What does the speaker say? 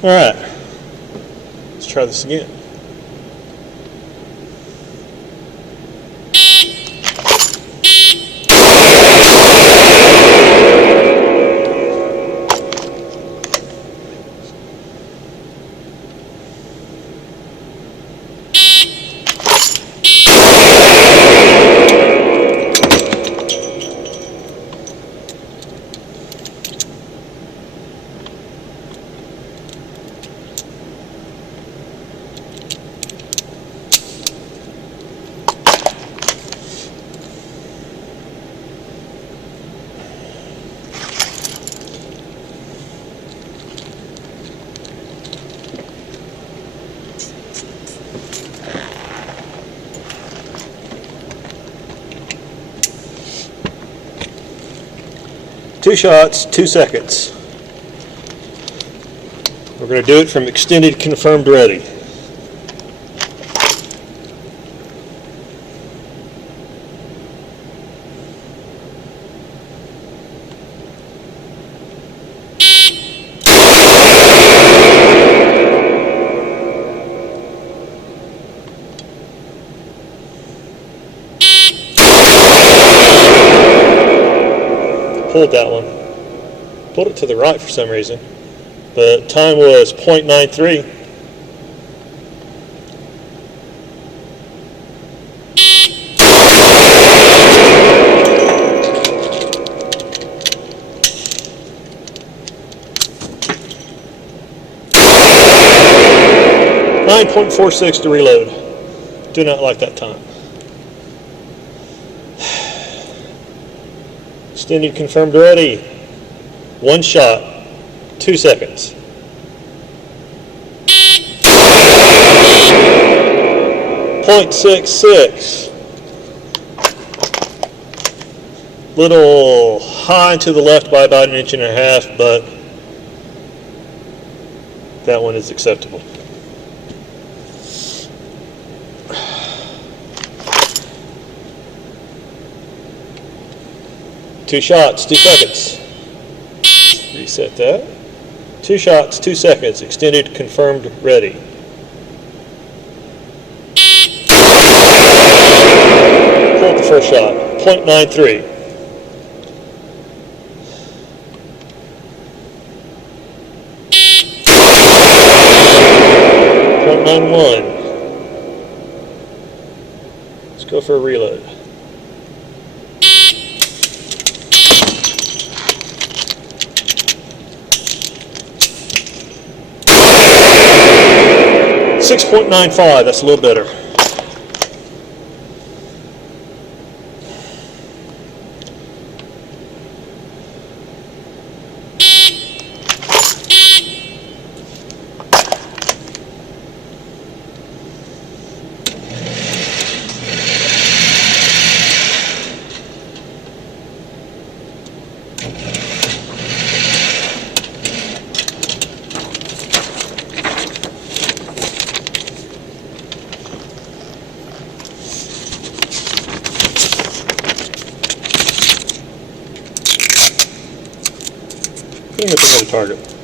Alright, let's try this again. Two shots, 2 seconds. We're going to do it from extended confirmed ready. Pulled that one. Pulled it to the right for some reason. The time was 0.93. .46 to reload. Do not like that time. Extended confirmed ready. 1 shot, 2 seconds. .66. Little high to the left by about 1.5 inches, but that one is acceptable. Two shots, 2 seconds. Reset that. 2 shots, 2 seconds. Extended, confirmed, ready. Pulled the first shot. .93. .91. Let's go for a reload. .95, that's a little better. Putting up another target.